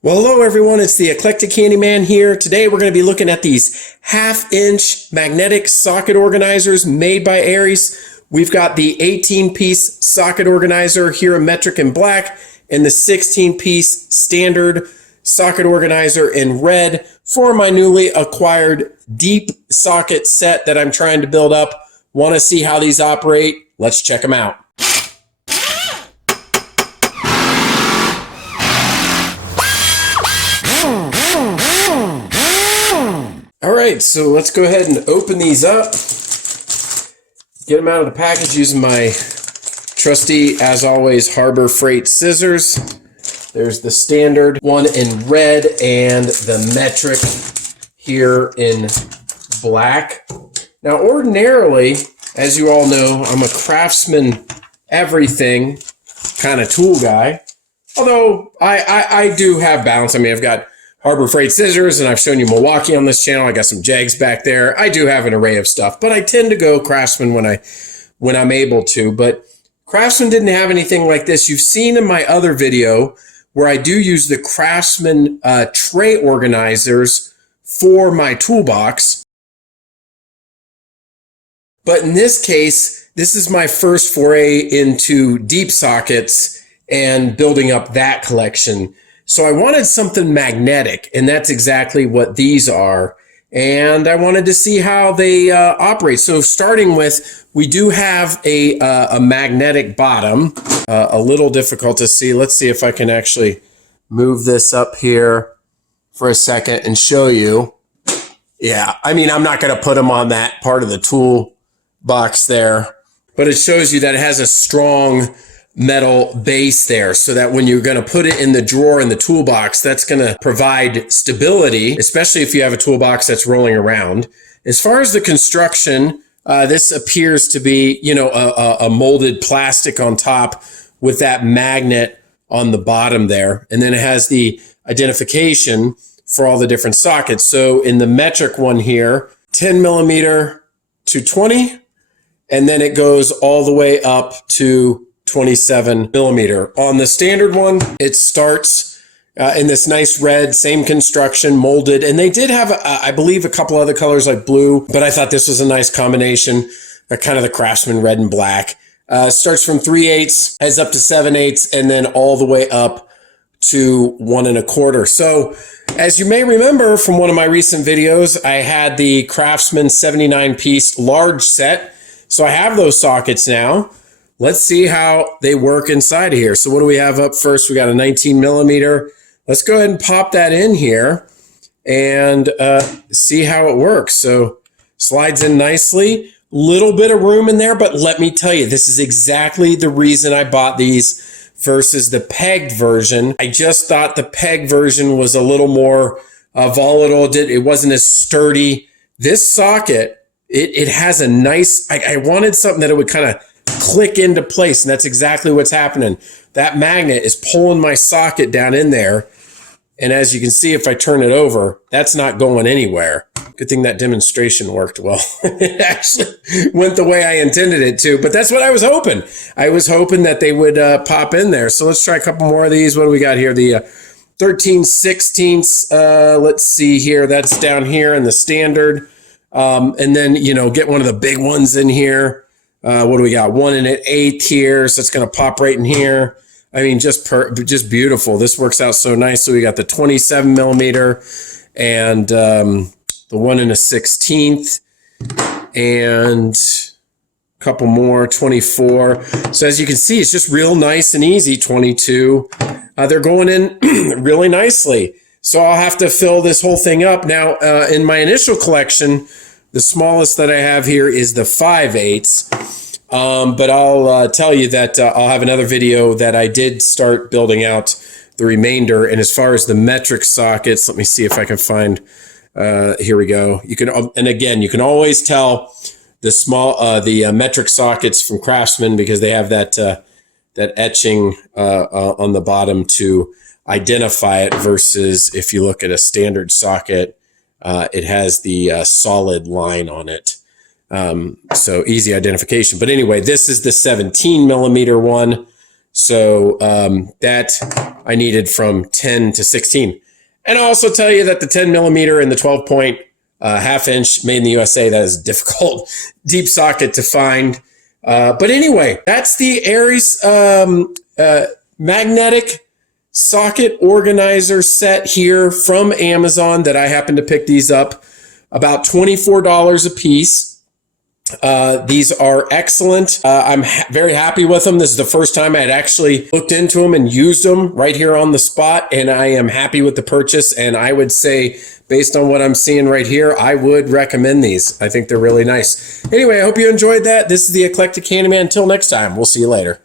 Well, hello everyone, it's the Eclectic Handyman here. Today we're going to be looking at these 1/2-inch magnetic socket organizers made by Aries. We've got the 18-piece socket organizer here in metric in black and the 16-piece standard socket organizer in red for my newly acquired deep socket set that I'm trying to build up. Want to see how these operate? Let's check them out. All right, so let's go ahead and open these up. Get them out of the package using my trusty, as always, Harbor Freight scissors. There's the standard one in red and the metric here in black. Now, ordinarily, as you all know, I'm a Craftsman everything kind of tool guy. Although I do have balance. I mean, I've got Harbor Freight scissors, and I've shown you Milwaukee on this channel. I got some Jags back there. I do have an array of stuff, but I tend to go Craftsman when I'm able to. But Craftsman didn't have anything like this. You've seen in my other video where I do use the Craftsman tray organizers for my toolbox. But in this case, this is my first foray into deep sockets and building up that collection. So I wanted something magnetic, and that's exactly what these are. And I wanted to see how they operate. So starting with, we do have a magnetic bottom, a little difficult to see. Let's see if I can actually move this up here for a second and show you. Yeah, I mean, I'm not going to put them on that part of the tool box there, but it shows you that it has a strong metal base there, so that when you're going to put it in the drawer in the toolbox, that's going to provide stability, especially if you have a toolbox that's rolling around. As far as the construction, this appears to be, a molded plastic on top with that magnet on the bottom there. And then it has the identification for all the different sockets. So in the metric one here, 10 millimeter to 20, and then it goes all the way up to 27 millimeter. On the standard one, it starts in this nice red, same construction, molded. And they did have, I believe, a couple other colors like blue, but I thought this was a nice combination, kind of the Craftsman red and black. Starts from 3/8, heads up to 7/8, and then all the way up to 1 1/4. So as you may remember from one of my recent videos, I had the Craftsman 79-piece large set. So I have those sockets now. Let's see how they work inside of here. So what do we have up first? We got a 19 millimeter. Let's go ahead and pop that in here and see how it works. So slides in nicely. Little bit of room in there, but let me tell you, this is exactly the reason I bought these versus the pegged version. I just thought the pegged version was a little more volatile. It wasn't as sturdy. This socket, it has a nice, I wanted something that it would kind of click into place, and that's exactly what's happening. That magnet is pulling my socket down in there, and as you can see, if I turn it over, that's not going anywhere. Good thing that demonstration worked well. It actually went the way I intended it to, but that's what I was hoping. I was hoping that they would pop in there. So let's try a couple more of these. What do we got here? The 13/16. Let's see here. That's down here in the standard. And then, get one of the big ones in here. What do we got? 1 1/8 here. So it's going to pop right in here. I mean, just beautiful. This works out so nice. So we got the 27 millimeter and the 1 1/16 and a couple more, 24. So as you can see, it's just real nice and easy. 22. They're going in really nicely. So I'll have to fill this whole thing up. Now, in my initial collection, the smallest that I have here is the 5/8. But I'll tell you that I'll have another video that I did start building out the remainder. And as far as the metric sockets, let me see if I can find, here we go. You can, and again, you can always tell the metric sockets from Craftsman because they have that etching on the bottom to identify it, versus if you look at a standard socket, it has the solid line on it. So easy identification. But anyway, this is the 17 millimeter one. So that I needed from 10 to 16. And I'll also tell you that the 10 millimeter and the 12 point half inch made in the USA, that is a difficult deep socket to find. But anyway, that's the Aries magnetic socket organizer set here from Amazon that I happened to pick these up. About $24 a piece. These are excellent. I'm very happy with them. This is the first time I had actually looked into them and used them right here on the spot, and I am happy with the purchase. And I would say, based on what I'm seeing right here, I would recommend these. I think they're really nice. Anyway, I hope you enjoyed that. This is the Eclectic Handyman. Until next time, we'll see you later.